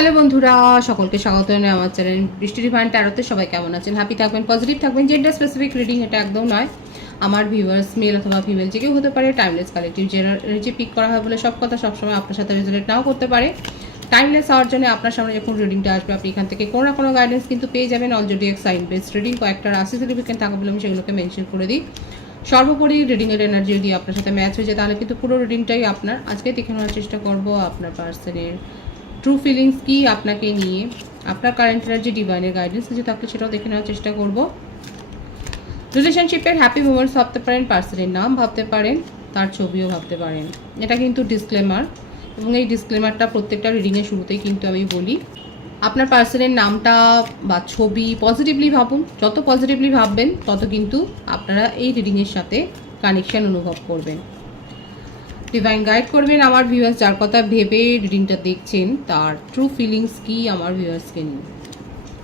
Hello বন্ধুরা, সকলকে স্বাগত জানাই আমার চ্যানেল বৃষ্টি ডিভাইন ট্যারোতে। সবাই কেমন আছেন? হ্যাপি থাকবেন, পজিটিভ থাকবেন। জেন্ডার স্পেসিফিক রিডিং এটা একদম নয়। আমার ভিউয়ার্স মেল অথবা ফিমেল যে কেউ হতে পারে। টাইমলেস কালেক্টিভ জেনারেলি পিক করা হয় বলে সব কথা সবসময় আপনার সাথে রেজোনেট নাও করতে পারে। টাইমলেস হওয়ার জন্য আপনার সামনে যখন রিডিংটা আসবে আপনি এখান থেকে কোনো না কোনো গাইডেন্স কিন্তু পেয়ে যাবেন। অলরেডি এক সাইন বেসড রিডিং কয়েকটা রাশি সিগনিফিকেন্ট থাকা বলে আমি সেগুলোকে মেনশন করে দিই। সর্বোপরি রিডিংয়ের এনার্জি যদি আপনার সাথে ম্যাচ হয়ে যায় তাহলে কিন্তু পুরো রিডিংটাই আপনার। আজকে দেখে নেওয়ার চেষ্টা করবো আপনার পার্সনের ট্রু ফিলিংস কি আপনাকে নিয়ে, আপনার কারেন্ট এনার্জি, ডিভাইনের গাইডেন্স কিছু থাকলে সেটাও দেখে নেওয়ার চেষ্টা করব। রিলেশনশিপের হ্যাপি মোমেন্টস ভাবতে পারেন, পার্সনের নাম ভাবতে পারেন, তার ছবিও ভাবতে পারেন। এটা কিন্তু ডিসক্লেমার, এবং এই ডিসক্লেমারটা প্রত্যেকটা রিডিংয়ের শুরুতেই কিন্তু আমি বলি। আপনার পার্সনের নামটা বা ছবি পজিটিভলি ভাবুন। যত পজিটিভলি ভাববেন তত কিন্তু আপনারা এই রিডিংয়ের সাথে কানেকশন অনুভব করবেন। ডিভাইন গাইড করবেন আমার ভিউয়ার্স যার কথা ভেবে রিডিংটা দেখছেন তার ট্রু ফিলিংস কি আমার ভিউয়ার্সকে নিয়ে।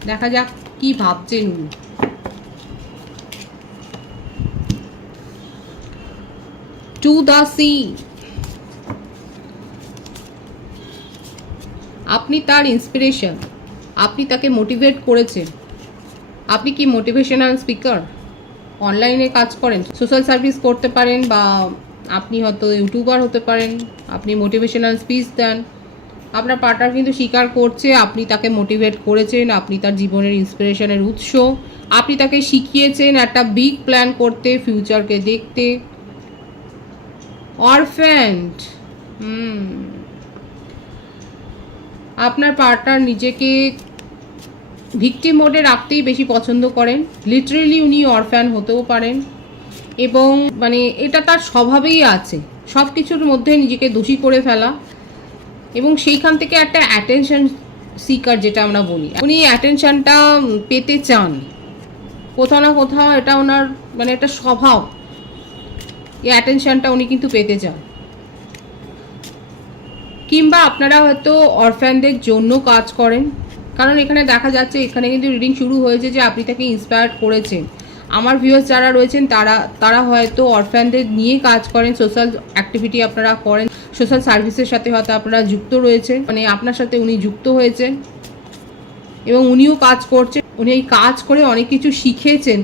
দেখা যাক কি ভাবছেন উনি। টু দ্য সি, আপনি তার ইন্সপিরেশন, আপনি তাকে মোটিভেট করেছেন। আপনি কি মোটিভেশনাল স্পিকার? অনলাইনে কাজ করেন, সোশ্যাল সার্ভিস করতে পারেন, বা আপনি হয়তো ইউটিউবার হতে পারেন, আপনি মোটিভেশনাল স্পিচ দেন। আপনার পার্টনার কিন্তু স্বীকার করছে আপনি তাকে মোটিভেট করেছেন, আপনি তার জীবনের ইন্সপিরেশনের উৎস। আপনি তাকে শিখিয়েছেন একটা বিগ প্ল্যান করতে, ফিউচারকে দেখতে। অরফ্যান্ড, আপনার পার্টনার নিজেকে ভিকটিম মোডে রাখতেই বেশি পছন্দ করেন। লিটারেলি উনি অরফ্যান হতেও পারেন, এবং মানে এটা তার স্বভাবেই আছে সব কিছুর মধ্যে নিজেকে দোষী করে ফেলা, এবং সেইখান থেকে একটা অ্যাটেনশন সিকার যেটা আমরা বলি, উনি অ্যাটেনশনটা পেতে চান কোথাও না কোথাও। এটা ওনার মানে একটা স্বভাব, এই অ্যাটেনশনটা উনি কিন্তু পেতে চান। কিংবা আপনারা হয়তো অরফ্যানদের জন্য কাজ করেন, কারণ এখানে দেখা যাচ্ছে এখানে কিন্তু রিডিং শুরু হয়েছে যে আপনি তাকে ইন্সপায়ার করেছেন। আমার ভিউয়ার্স যারা রয়েছেন তারা হয়তো অরফ্যানদের নিয়ে কাজ করেন, সোশ্যাল অ্যাক্টিভিটি আপনারা করেন, সোশ্যাল সার্ভিসের সাথে হয়তো আপনারা যুক্ত রয়েছেন, মানে আপনার সাথে উনি যুক্ত হয়েছেন এবং উনিও কাজ করছেন। উনি এই কাজ করে অনেক কিছু শিখেছেন,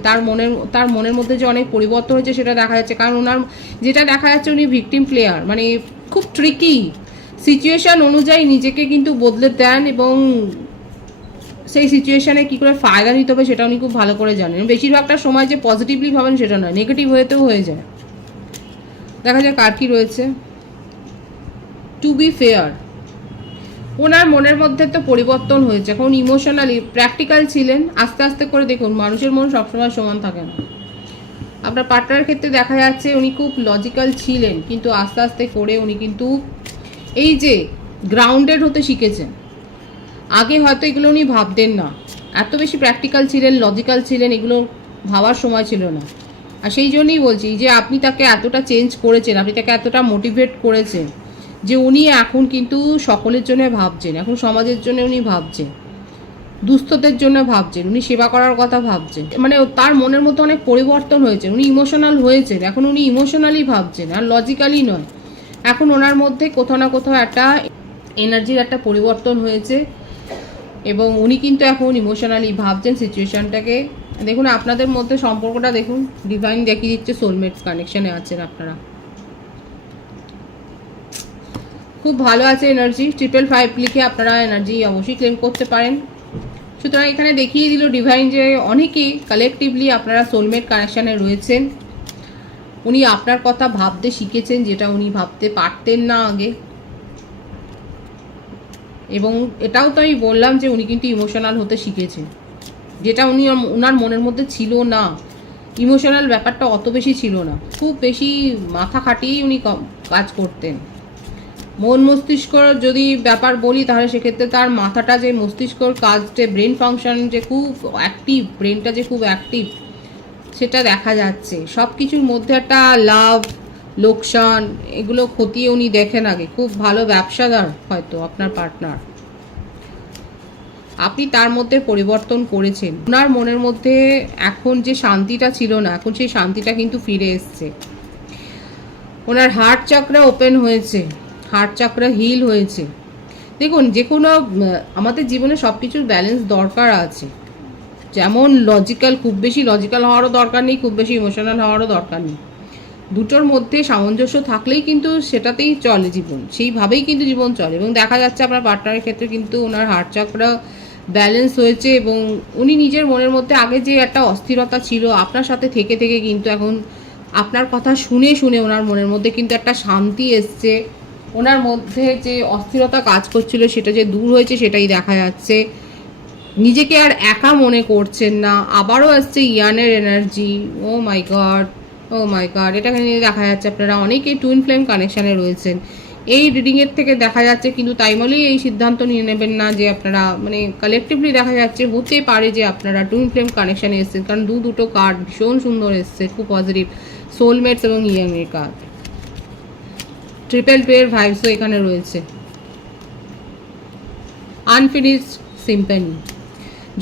তার মনের মধ্যে যে অনেক পরিবর্তন হয়েছে সেটা দেখা যাচ্ছে। কারণ ওনার যেটা দেখা যাচ্ছে উনি ভিকটিম প্লেয়ার, মানে খুব ট্রিকি সিচুয়েশান অনুযায়ী নিজেকে কিন্তু বদলে দেন, এবং সেই সিচুয়েশানে কী করে ফায়দা নিতে হবে সেটা উনি খুব ভালো করে জানেন। বেশিরভাগটা সময় যে পজিটিভলি ভাবেন সেটা নয়, নেগেটিভ হয়েতেও হয়ে যায়। দেখা যায় কার কী রয়েছে। টু বি ফেয়ার, ওনার মনের মধ্যে তো পরিবর্তন হয়েছে। এখন ইমোশনালি প্র্যাকটিক্যাল ছিলেন, আস্তে আস্তে করে দেখুন মানুষের মন সবসময় সমান থাকে না। আপনার পার্টনারের ক্ষেত্রে দেখা যাচ্ছে উনি খুব লজিক্যাল ছিলেন, কিন্তু আস্তে আস্তে করে উনি কিন্তু এই যে গ্রাউন্ডেড হতে শিখেছেন। আগে হয়তো এগুলো উনি ভাবতেন না, এত বেশি প্র্যাকটিক্যাল ছিলেন, লজিক্যাল ছিলেন, এগুলো ভাবার সময় ছিল না। আর সেই জন্যই বলছি যে আপনি তাকে এতটা চেঞ্জ করেছেন, আপনি তাকে এতটা মোটিভেট করেছেন যে উনি এখন কিন্তু সকলের জন্য ভাবছেন, এখন সমাজের জন্য উনি ভাবছেন, দুস্থদের জন্য ভাবছেন, উনি সেবা করার কথা ভাবছেন। মানে তার মনের মধ্যে অনেক পরিবর্তন হয়েছে, উনি ইমোশনাল হয়েছেন, এখন উনি ইমোশনালি ভাবছেন আর লজিক্যালি নয়। এখন ওনার মধ্যে কোথাও না কোথাও একটা এনার্জির একটা পরিবর্তন হয়েছে, এবং উনি কিন্তু এখন ইমোশনালি ভাবছেন সিচুয়েশনটাকে। দেখুন আপনাদের মধ্যে সম্পর্কটা দেখুন, ডিভাইন দেখিয়ে দিচ্ছে সোলমেটস কানেকশনে আছেন আপনারা, খুব ভালো আছে এনার্জি। 555 লিখে আপনারা এনার্জি অবশ্যই ক্লেম করতে পারেন। সুতরাং এখানে দেখিয়ে দিল ডিভাইন যে অনেকেই কালেকটিভলি আপনারা সোলমেট কানেকশানে রয়েছেন। উনি আপনার কথা ভাবতে শিখেছেন, যেটা উনি ভাবতে পারতেন না আগে। এবং এটাও তো আমি বললাম যে উনি কিন্তু ইমোশনাল হতে শিখেছেন, যেটা ওনার মনের মধ্যে ছিল না। ইমোশনাল ব্যাপারটা অত বেশি ছিল না, খুব বেশি মাথা খাটিয়েই উনি কাজ করতেন। মন মস্তিষ্ক যদি ব্যাপার বলি তাহলে সেক্ষেত্রে তার মাথাটা যে মস্তিষ্কর কাজ, যে ব্রেন ফাংশন যে খুব অ্যাক্টিভ, ব্রেনটা যে খুব অ্যাক্টিভ সেটা দেখা যাচ্ছে। সব কিছুর মধ্যে একটা লাভ, লোকসান, এগুলো খতিয়ে উনি দেখেন আগে। খুব ভালো ব্যবসাদার হয়তো আপনার পার্টনার, আপনি তার মধ্যে পরিবর্তন করেছেন। ওনার মনের মধ্যে এখন যে শান্তিটা ছিল না, এখন সেই শান্তিটা কিন্তু ফিরে এসছে। ওনার হার্ট চাকরা ওপেন হয়েছে, হার্ট চাকরা হিল হয়েছে, দেখুন, যে কোনো আমাদের জীবনে সব কিছুর ব্যালেন্স দরকার আছে। যেমন লজিক্যাল, খুব বেশি লজিক্যাল হওয়ারও দরকার নেই, খুব বেশি ইমোশনাল হওয়ারও দরকার নেই। দুটোর মধ্যে সামঞ্জস্য থাকলেই কিন্তু সেটাতেই চলে জীবন, সেইভাবেই কিন্তু জীবন চলে। এবং দেখা যাচ্ছে আপনার পার্টনারের ক্ষেত্রে কিন্তু ওনার হার্ট চাকরা ব্যালেন্স হয়েছে, এবং উনি নিজের মনের মধ্যে আগে যে একটা অস্থিরতা ছিল আপনার সাথে থেকে থেকে কিন্তু এখন আপনার কথা শুনে শুনে ওনার মনের মধ্যে কিন্তু একটা শান্তি এসছে। ওনার মধ্যে যে অস্থিরতা কাজ করছিল সেটা যে দূর হয়েছে সেটাই দেখা যাচ্ছে। নিজেকে আর একা মনে করছেন না। আবারও আসছে ইয়ানের এনার্জি। ও মাই গড, ও মাই গড, এটাকে নিয়ে দেখা যাচ্ছে আপনারা অনেকেই টুইন ফ্লেম কানেকশানে রয়েছেন। এই রিডিংয়ের থেকে দেখা যাচ্ছে, কিন্তু তাই বলেই এই সিদ্ধান্ত নিয়ে নেবেন না যে আপনারা, মানে কালেকটিভলি দেখা যাচ্ছে হতে পারে যে আপনারা টুইন ফ্লেম কানেকশানে এসেছেন, কারণ দুটো কার্ড ভীষণ সুন্দর এসছে, খুব পজিটিভ। সোলমেটস এবং ইয়াংয়ের কার্ড, ট্রিপল পেয়ার ভাইবসও এখানে রয়েছে। Unfinished Symphony.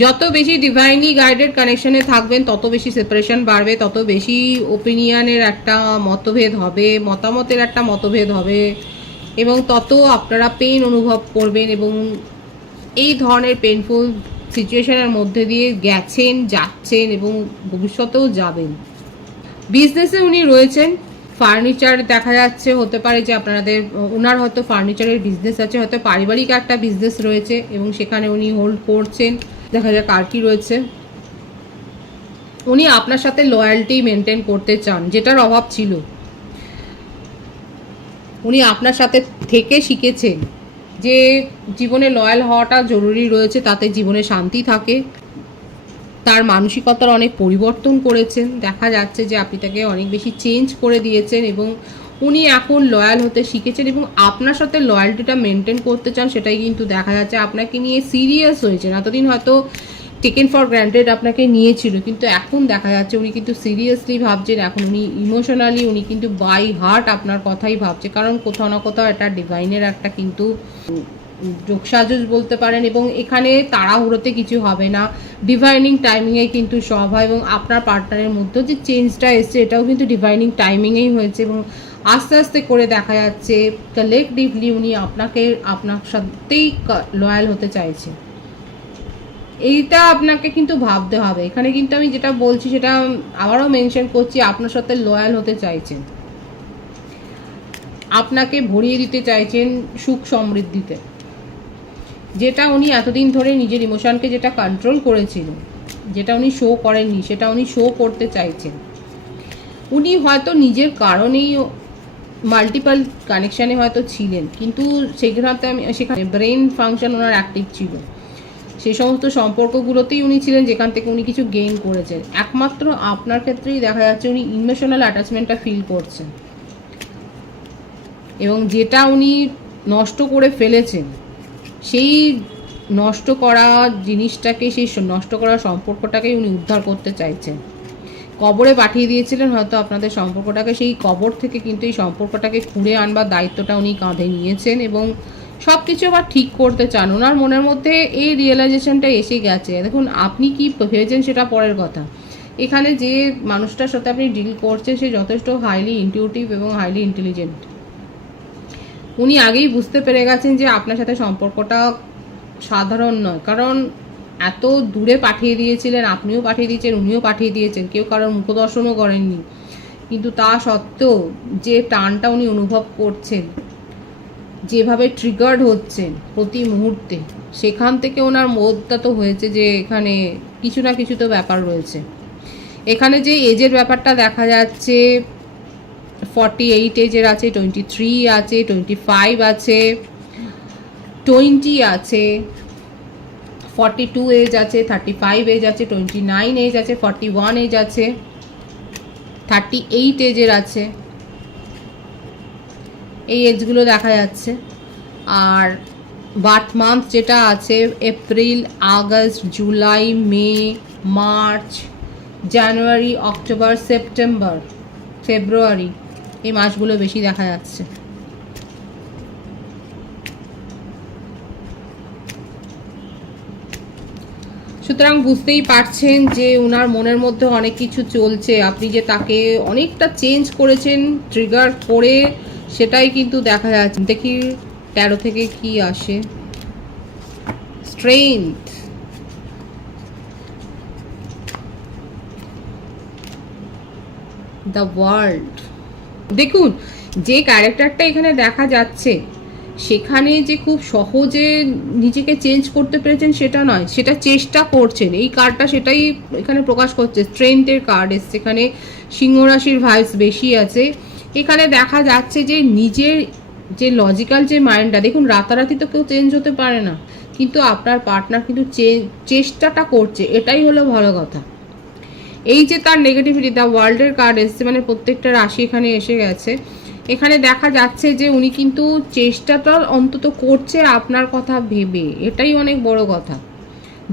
যত বেশি ডিভাইনলি গাইডেড কানেকশনে থাকবেন তত বেশি সেপারেশন বাড়বে, তত বেশি ওপিনিয়নের একটা মতভেদ হবে, মতামতের একটা মতভেদ হবে, এবং তত আপনারা পেইন অনুভব করবেন। এবং এই ধরনের পেইনফুল সিচুয়েশনের মধ্যে দিয়ে গেছেন, যাচ্ছেন এবং ভবিষ্যতেও যাবেন। বিজনেসে উনি রয়েছেন, ফার্নিচার দেখা যাচ্ছে, হতে পারে যে আপনাদের ওনার হয়তো ফার্নিচারের বিজনেস আছে, হয়তো পারিবারিক একটা বিজনেস রয়েছে এবং সেখানে উনি হোল্ড করছেন। দেখা যাক আর কি রয়েছে। উনি আপনার সাথে লয়্যালটি মেনটেন করতে চান, যেটার অভাব ছিল। উনি আপনার সাথে থেকে শিখেছেন যে জীবনে লয়াল হওয়াটা জরুরি রয়েছে, তাতে জীবনে শান্তি থাকে। তার মানসিকতার অনেক পরিবর্তন করেছেন। দেখা যাচ্ছে যে আপনি তাকে অনেক বেশি চেঞ্জ করে দিয়েছেন এবং উনি এখন লয়াল হতে শিখেছেন এবং আপনার সাথে লয়ালটিটা মেনটেন করতে চান, সেটাই কিন্তু দেখা যাচ্ছে। আপনাকে নিয়ে সিরিয়াস হয়েছেন। এতদিন হয়তো টেকেন ফর গ্র্যান্টেড আপনাকে নিয়েছিল, কিন্তু এখন দেখা যাচ্ছে উনি কিন্তু সিরিয়াসলি ভাবছেন। এখন উনি ইমোশনালি উনি কিন্তু বাই হার্ট আপনার কথাই ভাবছে, কারণ কোথাও না কোথাও এটা ডিভাইনের একটা কিন্তু যোগসাজস বলতে পারেন। এবং এখানে তাড়াহুড়োতে কিছু হবে না, ডিভাইনিং টাইমিংয়ে কিন্তু সব হয়। এবং আপনার পার্টনারের মধ্যে যে চেঞ্জটা এসছে এটাও কিন্তু ডিভাইনিং টাইমিংয়েই হয়েছে, এবং আস্তে আস্তে করে দেখা যাচ্ছে কালেকটিভলি উনি আপনার সাথেই লয়াল হতে চাইছে। এইটা আপনাকে কিন্তু ভাবতে হবে। এখানে কিন্তু আমি যেটা বলছি সেটা আবারও মেনশন করছি, আপনার সাথে লয়াল হতে চাইছেন, আপনাকে ভরিয়ে দিতে চাইছেন সুখ সমৃদ্ধিতে, যেটা উনি এতদিন ধরে নিজের ইমোশনকে যেটা কন্ট্রোল করেছিল, যেটা উনি শো করেননি, সেটা উনি শো করতে চাইছেন। উনি হয়তো নিজের কারণেই মাল্টিপল কানেকশানে হয়তো ছিলেন, কিন্তু সেখানে ব্রেন ফাংশন ওনার অ্যাক্টিভ ছিল। সেই সমস্ত সম্পর্কগুলোতেই উনি ছিলেন যেখান থেকে উনি কিছু গেইন করেছেন। একমাত্র আপনার ক্ষেত্রেই দেখা যাচ্ছে উনি ইমোশনাল অ্যাটাচমেন্টটা ফিল করছেন, এবং যেটা উনি নষ্ট করে ফেলেছেন সেই নষ্ট করা জিনিসটাকে, সেই নষ্ট করা সম্পর্কটাকেই উনি উদ্ধার করতে চাইছেন। কবরে পাঠিয়ে দিয়েছিলেন হয়তো আপনাদের সম্পর্কটাকে, সেই কবর থেকে কিন্তু এই সম্পর্কটাকে খুঁড়ে আনবার দায়িত্বটা উনি কাঁধে নিয়েছেন এবং সব কিছু আবার ঠিক করতে চান। ওনার মনের মধ্যে এই রিয়েলাইজেশনটা এসে গেছে। দেখুন, আপনি কি ভেবেছেন সেটা পরের কথা। এখানে যে মানুষটার সাথে আপনি ডিল করছেন সে যথেষ্ট হাইলি ইনটিউটিভ এবং হাইলি ইন্টেলিজেন্ট। উনি আগেই বুঝতে পেরে গেছেন যে আপনার সাথে সম্পর্কটা সাধারণ নয়, কারণ এত দূরে পাঠিয়ে দিয়েছিলেন, আপনিও পাঠিয়ে দিয়েছেন, উনিও পাঠিয়ে দিয়েছেন, কেউ কারোর মুখদর্শনও করেননি, কিন্তু তা সত্ত্বেও যে টানটা উনি অনুভব করছেন, যেভাবে ট্রিগার্ড হচ্ছেন প্রতি মুহূর্তে, সেখান থেকে ওনার বোধটা তো হয়েছে যে এখানে কিছু না কিছু তো ব্যাপার রয়েছে। এখানে যে এজের ব্যাপারটা দেখা যাচ্ছে, 48 এজের আছে, 23 আছে, 25 আছে, 20 আছে, 42 এজ আছে, 35 এজ আছে, 29 এজ আছে, 41 এজ আছে, 38 এজের আছে, এই এজগুলো দেখা যাচ্ছে। আর বার্থ মান্থ যেটা আছে এপ্রিল, আগস্ট, জুলাই, মে, মার্চ, জানুয়ারি, অক্টোবর, সেপ্টেম্বর, ফেব্রুয়ারি, এই মাসগুলো বেশি দেখা যাচ্ছে। সুতরাং বুঝতেই পারছেন যে ওনার মনের মধ্যে অনেক কিছু চলছে। আপনি যে তাকে অনেকটা চেঞ্জ করেছেন ট্রিগার করে, সেটাই কিন্তু দেখা যাচ্ছে। দেখি 13 থেকে কি আসে। Strength, the world. দেখুন, যে ক্যারেক্টারটা এখানে দেখা যাচ্ছে সেখানে যে খুব সহজে নিজেকে চেঞ্জ করতে পেরেছেন সেটা নয়, সেটা চেষ্টা করছেন। এই কার্ডটা সেটাই এখানে প্রকাশ করছে। স্ট্রেংথের কার্ড এসছে, এখানে সিংহ রাশির ভাইবস বেশি আছে। এখানে দেখা যাচ্ছে যে নিজের যে লজিক্যাল যে মাইন্ডটা, দেখুন রাতারাতি তো কেউ চেঞ্জ হতে পারে না, কিন্তু আপনার পার্টনার কিন্তু চেষ্টাটা করছে, এটাই হলো ভালো কথা। এই যে তার নেগেটিভিটি, দ্য ওয়ার্ল্ডের কার্ড এসছে, মানে প্রত্যেকটা রাশি এখানে এসে গেছে। এখানে দেখা যাচ্ছে যে উনি কিন্তু চেষ্টাটা অন্তত করছে আপনার কথা ভেবে, এটাই অনেক বড় কথা,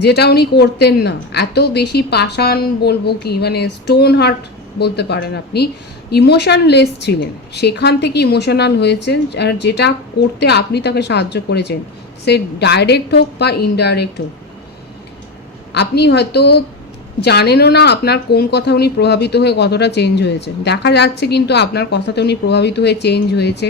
যেটা উনি করতেন না। এত বেশি পাষাণ বলবো কি, মানে স্টোন হার্ট বলতে পারেন আপনি, ইমোশনলেস ছিলেন, সেখান থেকে ইমোশনাল হয়েছেন। আর যেটা করতে আপনি তাকে সাহায্য করেছেন, সে ডাইরেক্ট হোক বা ইনডাইরেক্ট হোক, আপনি হয়তো জানেনও না আপনার কোন কথা উনি প্রভাবিত হয়ে কতটা চেঞ্জ হয়েছে। দেখা যাচ্ছে কিন্তু আপনার কথাতে উনি প্রভাবিত হয়ে চেঞ্জ হয়েছে।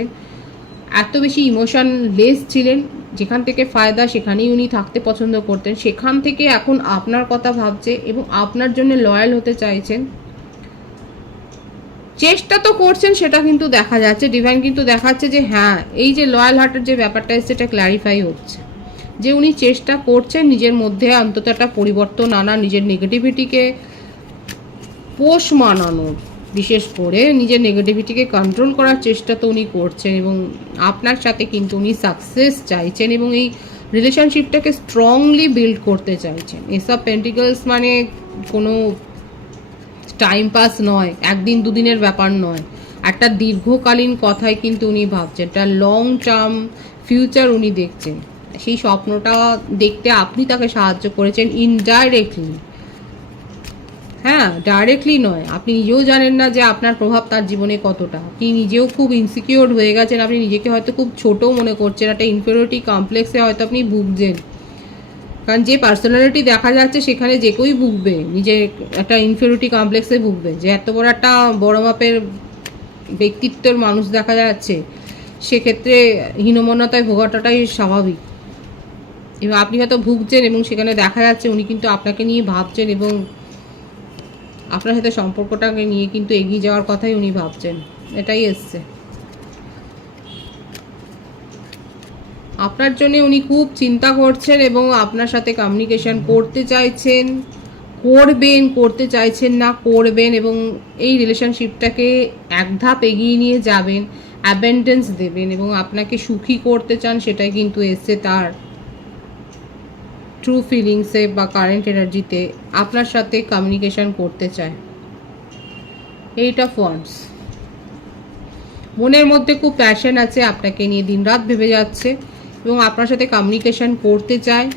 এত বেশি ইমোশনলেস ছিলেন, যেখান থেকে ফায়দা সেখানেই উনি থাকতে পছন্দ করতেন, সেখান থেকে এখন আপনার কথা ভাবছে এবং আপনার জন্য লয়াল হতে চাইছেন। চেষ্টা তো করছেন, সেটা কিন্তু দেখা যাচ্ছে। ডিভাইন কিন্তু দেখাচ্ছে যে হ্যাঁ, এই যে লয়াল হার্টের যে ব্যাপারটা এসছে, এটা ক্ল্যারিফাই হচ্ছে যে উনি চেষ্টা করছেন নিজের মধ্যে অন্তত একটা পরিবর্তন আনা, নিজের নেগেটিভিটিকে পোষ মানানোর, বিশেষ করে নিজের নেগেটিভিটিকে কন্ট্রোল করার চেষ্টা তো উনি করছেন, এবং আপনার সাথে কিন্তু উনি সাকসেস চাইছেন এবং এই রিলেশনশিপটাকে স্ট্রংলি বিল্ড করতে চাইছেন। এসব পেন্টিকলস মানে কোনো টাইম পাস নয়, একদিন দুদিনের ব্যাপার নয়, একটা দীর্ঘকালীন কথাই কিন্তু উনি ভাবছেন, একটা লং টার্ম ফিউচার উনি দেখছেন। সেই স্বপ্নটা দেখতে আপনি তাকে সাহায্য করেছেন ইনডাইরেক্টলি। হ্যাঁ, ডাইরেক্টলি নয়। আপনি নিজেও জানেন না যে আপনার প্রভাব তার জীবনে কতটা। আপনি নিজেও খুব ইনসিকিওর হয়ে গেছেন, আপনি নিজেকে হয়তো খুব ছোট মনে করছেন, একটা ইনফিরিয়রিটি কমপ্লেক্সে হয়তো আপনি ভুগছেন। কারণ যে পার্সোনালিটি দেখা যাচ্ছে সেখানে যে কেউই ভুগবে, নিজের একটা ইনফিরিয়রিটি কমপ্লেক্সে ভুগবে। যে এত বড় একটা বড় মাপের ব্যক্তিত্বের মানুষ দেখা যাচ্ছে, সেক্ষেত্রে হীনমন্যতায় ভোগাটাই স্বাভাবিক। এবং আপনি হয়তো ভুগছেন এবং সেখানে দেখা যাচ্ছে উনি কিন্তু আপনাকে নিয়ে ভাবছেন এবং আপনার সাথে সম্পর্কটাকে নিয়ে কিন্তু এগিয়ে যাওয়ার কথাই উনি ভাবছেন, এটাই এসছে। আপনার জন্য উনি খুব চিন্তা করছেন এবং আপনার সাথে কমিউনিকেশন করতে চাইছেন, করতে চাইছেন না, করবেন, এবং এই রিলেশনশিপটাকে এক ধাপ এগিয়ে নিয়ে যাবেন, অ্যাবেন্ডেন্স দেবেন এবং আপনাকে সুখী করতে চান, সেটাই কিন্তু এসছে তার ট্রু ফিলিংসে বা কারেন্ট এনার্জিতে আপনার সাথে কমিউনিকেশন করতে চায়। এইট অফ ওয়ান্ডস, মনের মধ্যে খুব প্যাশন আছে, আপনাকে নিয়ে দিনরাত ভেবে যাচ্ছে এবং আপনার সাথে কমিউনিকেশন করতে চায়,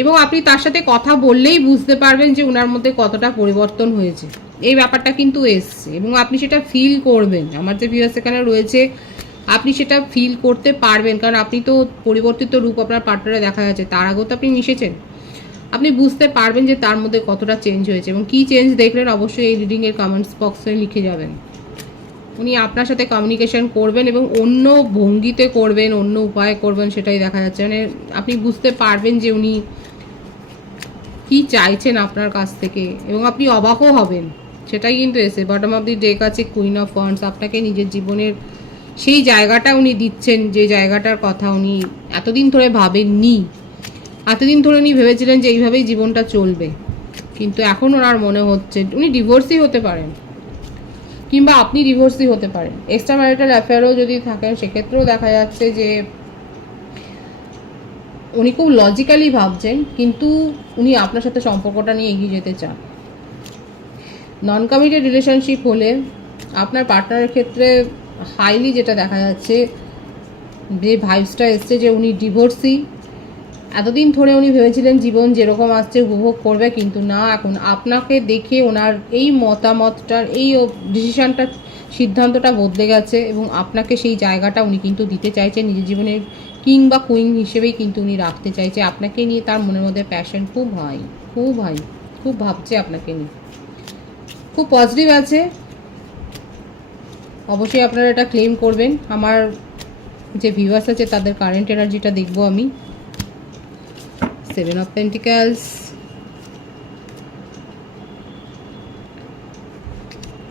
এবং আপনি তার সাথে কথা বললেই বুঝতে পারবেন যে ওনার মধ্যে কতটা পরিবর্তন হয়েছে। এই ব্যাপারটা কিন্তু এসছে এবং আপনি সেটা ফিল করবেন। আমার যে ভিউয়ার্স এখানে রয়েছে, আপনি সেটা ফিল করতে পারবেন, কারণ আপনি তো পরিবর্তিত রূপ আপনার পার্টনারে দেখা যাচ্ছে, তার আগেও তো আপনি মিশেছেন। আপনি বুঝতে পারবেন যে তার মধ্যে কতটা চেঞ্জ হয়েছে, এবং কী চেঞ্জ দেখলেন অবশ্যই এই রিডিংয়ের কমেন্টস বক্সে লিখে যাবেন। উনি আপনার সাথে কমিউনিকেশন করবেন এবং অন্য ভঙ্গিতে করবেন, অন্য উপায়ে করবেন, সেটাই দেখা যাচ্ছে। মানে আপনি বুঝতে পারবেন যে উনি কী চাইছেন আপনার কাছ থেকে, এবং আপনি অবাকও হবেন, সেটাই কিন্তু এসে। বটম অফ দি ডেক আছে কুইন অফ ওয়ান্ডস। আপনাকে নিজের জীবনের সেই জায়গাটা উনি দিচ্ছেন, যে জায়গাটার কথা উনি এতদিন ধরে ভাবেননি। এতদিন ধরে উনি ভেবেছিলেন যে এইভাবেই জীবনটা চলবে, কিন্তু এখন ওনার মনে হচ্ছে উনি ডিভোর্সই হতে পারেন, কিংবা আপনি ডিভোর্সই হতে পারেন। এক্সট্রা ম্যারিটাল অ্যাফেয়ারও যদি থাকেন, সেক্ষেত্রেও দেখা যাচ্ছে যে উনি খুব লজিক্যালি ভাবছেন, কিন্তু উনি আপনার সাথে সম্পর্কটা নিয়ে এগিয়ে যেতে চান। নন কমিটেড রিলেশনশিপ হলে আপনার পার্টনারের ক্ষেত্রে হাইলি যেটা দেখা যাচ্ছে, যে ভাইবসটা এসছে যে উনি ডিভোর্সি। এতদিন ধরে উনি ভেবেছিলেন জীবন যেরকম আসছে উপভোগ করবে, কিন্তু না, এখন আপনাকে দেখে ওনার এই মতামতটার, এই ডিসিশনটা, সিদ্ধান্তটা বদলে গেছে এবং আপনাকে সেই জায়গাটা উনি কিন্তু দিতে চাইছেন। নিজের জীবনের কিং বা কুইন হিসেবেই কিন্তু উনি রাখতে চাইছে। আপনাকে নিয়ে তার মনের মধ্যে প্যাশন খুব হাই, খুব ভাবছে আপনাকে নিয়ে, খুব পজিটিভ আছে। অবশ্যই আপনারা এটা ক্লেম করবেন। আমার যে ভিউয়ার্স আছে তাদের কারেন্ট এনার্জিটা দেখবো আমি। 7 of Pentacles,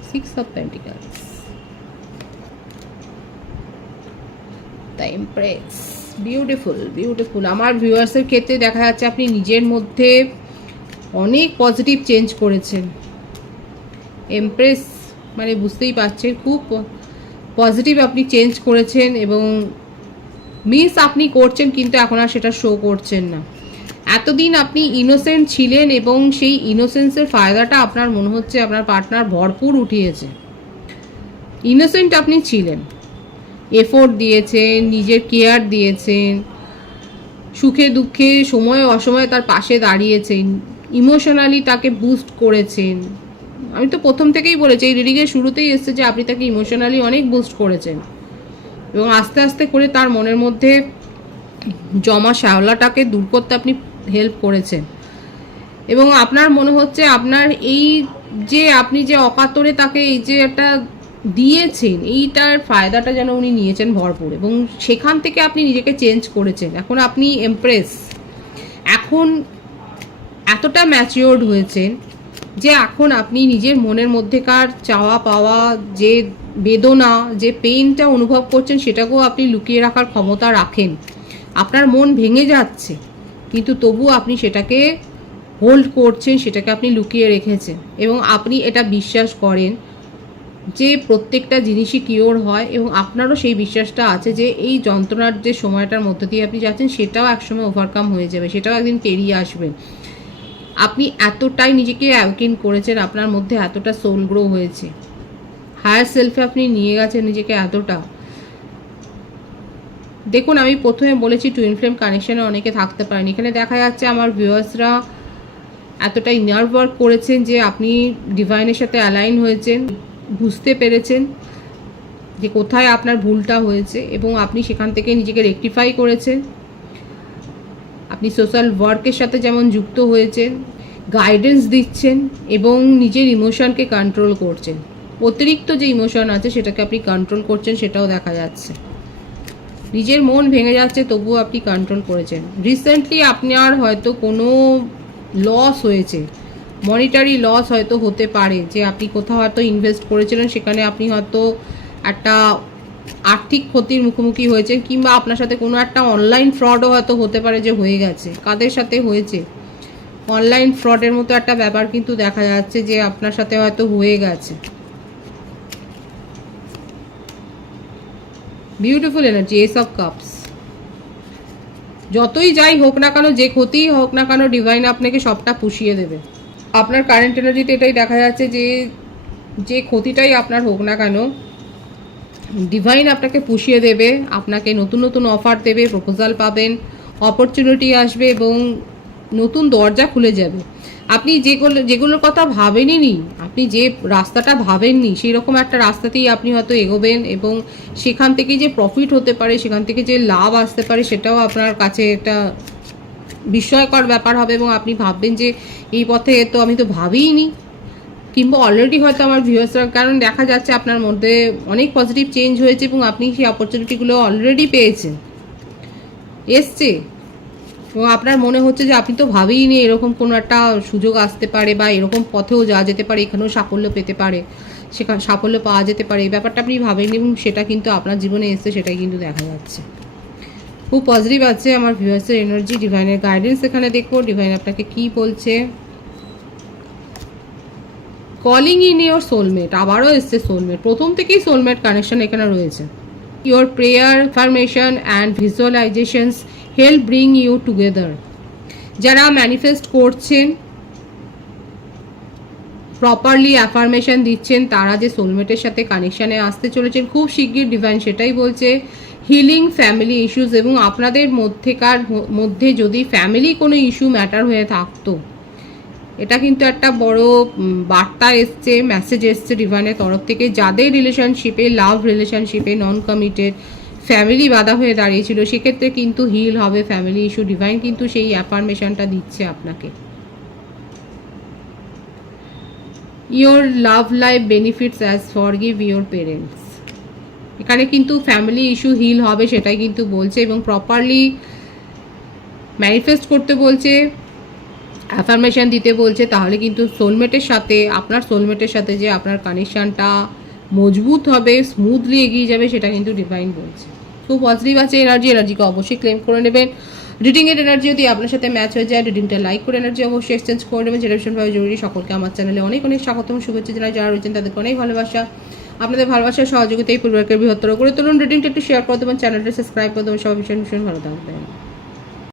6 of Pentacles, the Empress. Beautiful beautiful. আমার ভিউয়ার্সের ক্ষেত্রে দেখা যাচ্ছে আপনি নিজের মধ্যে অনেক পজিটিভ চেঞ্জ করেছেন। এমপ্রেস মানে বুঝতেই পারছেন খুব পজিটিভ আপনি চেঞ্জ করেছেন এবং মিস আপনি করছেন কিন্তু এখন আর সেটা শো করছেন না। এতদিন আপনি ইনোসেন্ট ছিলেন এবং সেই ইনোসেন্সের ফায়দাটা আপনার মনে হচ্ছে আপনার পার্টনার ভরপুর উঠিয়েছে। ইনোসেন্ট আপনি ছিলেন, এফোর্ট দিয়েছেন, নিজের কেয়ার দিয়েছেন, সুখে দুঃখে সময় অসময়ে তার পাশে দাঁড়িয়েছেন, ইমোশনালি তাকে বুস্ট করেছেন। আমি তো প্রথম থেকেই বলেছি, এই রিডিংয়ের শুরুতেই এসছে যে আপনি তাকে ইমোশনালি অনেক বুস্ট করেছেন এবং আস্তে আস্তে করে তার মনের মধ্যে জমা শ্যাওলাটাকে দূর করতে আপনি হেল্প করেছেন এবং আপনার মনে হচ্ছে আপনার এই যে আপনি যে অকাতরে তাকে এই যে একটা দিয়েছেন এইটার ফায়দাটা যেন উনি নিয়েছেন ভরপুর এবং সেখান থেকে আপনি নিজেকে চেঞ্জ করেছেন। এখন আপনি এমপ্রেস, এখন এতটা ম্যাচিওর্ড হয়েছেন যে এখন আপনি নিজের মনের মধ্যেকার চাওয়া পাওয়া যে বেদনা যে পেইনটা অনুভব করছেন সেটাকেও আপনি লুকিয়ে রাখার ক্ষমতা রাখেন। আপনার মন ভেঙে যাচ্ছে কিন্তু তবু আপনি সেটাকে হোল্ড করছেন, সেটাকে আপনি লুকিয়ে রেখেছেন এবং আপনি এটা বিশ্বাস করেন যে প্রত্যেকটা জিনিসই কিওর হয় এবং আপনারও সেই বিশ্বাসটা আছে যে এই যন্ত্রণার যে সময়টার মধ্য দিয়ে আপনি যাচ্ছেন সেটাও একসময় ওভারকাম হয়ে যাবে, সেটাও একদিন পেরিয়ে আসবেন। আপনি এতটাই নিজেকে অ্যাওয়েকেন করেছেন, আপনার মধ্যে এতটা সোল গ্রো হয়েছে, হায়ার সেলফে আপনি নিয়ে গেছেন নিজেকে এতটা। দেখুন আমি প্রথমে বলেছি টুইন ফ্লেম কানেকশানে অনেকে থাকতে পারেন। এখানে দেখা যাচ্ছে আমার ভিউয়ার্সরা এতটাই নার্ভ ওয়ার্ক করেছেন যে আপনি ডিভাইনের সাথে অ্যালাইন হয়েছেন, বুঝতে পেরেছেন যে কোথায় আপনার ভুলটা হয়েছে এবং আপনি সেখান থেকে নিজেকে রেকটিফাই করেছেন। আপনি সোশ্যাল ওয়ার্কের সাথে যেমন যুক্ত হয়েছেন, গাইডেন্স দিচ্ছেন এবং নিজের ইমোশনকে কন্ট্রোল করছেন। অতিরিক্ত যে ইমোশন আছে সেটাকে আপনি কন্ট্রোল করছেন, সেটাও দেখা যাচ্ছে। নিজের মন ভেঙে যাচ্ছে তবুও আপনি কন্ট্রোল করেছেন। রিসেন্টলি আপনার হয়তো কোনো লস হয়েছে, মনিটারি লস হয়তো হতে পারে, যে আপনি কোথাও হয়তো ইনভেস্ট করেছিলেন সেখানে আপনি হয়তো একটা আর্থিক ক্ষতির মুখোমুখি হয়েছেন, কিংবা আপনার সাথে কোনো একটা অনলাইন ফ্রডও হয়তো হতে পারে যে হয়ে গেছে। কাদের সাথে হয়েছে? অনলাইন ফ্রডের মতো একটা ব্যাপার কিন্তু দেখা যাচ্ছে যে আপনার সাথে হয়তো হয়ে গেছে। Beautiful energy, S of cups. যতই যাই হোক না কেন, যে ক্ষতিই হোক না কেন, ডিভাইন আপনাকে সবটা পুষিয়ে দেবে। আপনার কারেন্ট এনার্জিতে এটাই দেখা যাচ্ছে যে যে ক্ষতিটাই আপনার হোক না কেন, ডিভাইন আপনাকে পুষিয়ে দেবে, আপনাকে নতুন নতুন অফার দেবে, প্রপোজাল পাবেন, অপরচুনিটি আসবে এবং নতুন দরজা খুলে যাবে। আপনি যেগুলোর কথা ভাবেননি, আপনি যে রাস্তাটা ভাবেননি সেই রকম একটা রাস্তাতেই আপনি হয়তো এগোবেন এবং সেখান থেকে যে প্রফিট হতে পারে, সেখান থেকে যে লাভ আসতে পারে, সেটাও আপনার কাছে একটা বিস্ময়কর ব্যাপার হবে এবং আপনি ভাববেন যে এই পথে তো আমি তো ভাবিইনি, কিংবা অলরেডি হয়তো আমার ভিউয়ার্সরা, কারণ দেখা যাচ্ছে আপনার মধ্যে অনেক পজিটিভ চেঞ্জ হয়েছে এবং আপনি সেই অপরচুনিটিগুলো অলরেডি পেয়েছেন, এসছে এবং আপনার মনে হচ্ছে যে আপনি তো ভাবিইনি এরকম কোনো একটা সুযোগ আসতে পারে বা এরকম পথেও যাওয়া যেতে পারে, এখানেও সাফল্য পেতে পারে, সেখানে সাফল্য পাওয়া যেতে পারে। এই ব্যাপারটা আপনি ভাবেননি এবং সেটা কিন্তু আপনার জীবনে এসছে, সেটাই কিন্তু দেখা যাচ্ছে। খুব পজিটিভ আছে আমার ভিউয়ার্সের এনার্জি। ডিভাইনের গাইডেন্স এখানে দেখো, ডিভাইন আপনাকে কি বলছে। কলিং ইন ইয়োর সোলমেট, আবারও এসছে সোলমেট। প্রথম থেকেই সোলমেট কানেকশন এখানে রয়েছে। Your prayer, affirmation and visualizations help bring you together. যারা ম্যানিফেস্ট করছেন, প্রপারলি অ্যাফার্মেশন দিচ্ছেন, তারা যে সোলমেটের সাথে কানেকশানে আসতে চলেছেন খুব শিগগির, ডিভাইন সেটাই বলছে। হিলিং ফ্যামিলি ইস্যুস, এবং আপনাদের মধ্যে যদি ফ্যামিলি কোনো ইস্যু ম্যাটার হয়ে থাকতো, এটা কিন্তু একটা বড় বার্তা এসছে, মেসেজ এসছে ডিভাইনের তরফ থেকে। যাদের রিলেশনশিপে, লাভ রিলেশনশিপে নন কমিটেড ফ্যামিলি বাধা হয়ে দাঁড়িয়েছিল, সেক্ষেত্রে কিন্তু হিল হবে ফ্যামিলি ইস্যু। ডিভাইন কিন্তু সেই অ্যাফার্মেশনটা দিচ্ছে আপনাকে। Your love life benefits as forgive your parents, এখানে কিন্তু ফ্যামিলি ইস্যু হিল হবে সেটাই কিন্তু বলছে এবং প্রপারলি ম্যানিফেস্ট করতে বলছে, অ্যাফার্মেশন দিতে বলছে, তাহলে কিন্তু সোলমেটের সাথে, আপনার সোলমেটের সাথে যে আপনার কানেকশানটা মজবুত হবে, স্মুথলি এগিয়ে যাবে, সেটা কিন্তু ডিভাইন বলছে। খুব পজিটিভ আছে এনার্জিকে অবশ্যই ক্লেম করে নেবেন। রিডিংয়ের এনার্জি যদি আপনার সাথে ম্যাচ হয়ে যায়, রিডিংটা লাইক করে এনার্জি অবশ্যই এক্সচেঞ্জ করে নেবেন, যেটা ভীষণভাবে জরুরি। সকলকে আমার চ্যানেলে অনেক অনেক স্বাগতম, শুভেচ্ছা জানাই। যারা রয়েছেন তাদেরকে অনেক ভালোবাসা। আপনাদের ভালোবাসার সহযোগিতায় পরিবারকে বৃহত্তর করে তুলুন। রিডিংটা একটু শেয়ার করে দেবেন, চ্যানেলটা সাবস্ক্রাইব করে দেবেন। সবাই ভীষণ ভীষণ ভালো থাকবেন।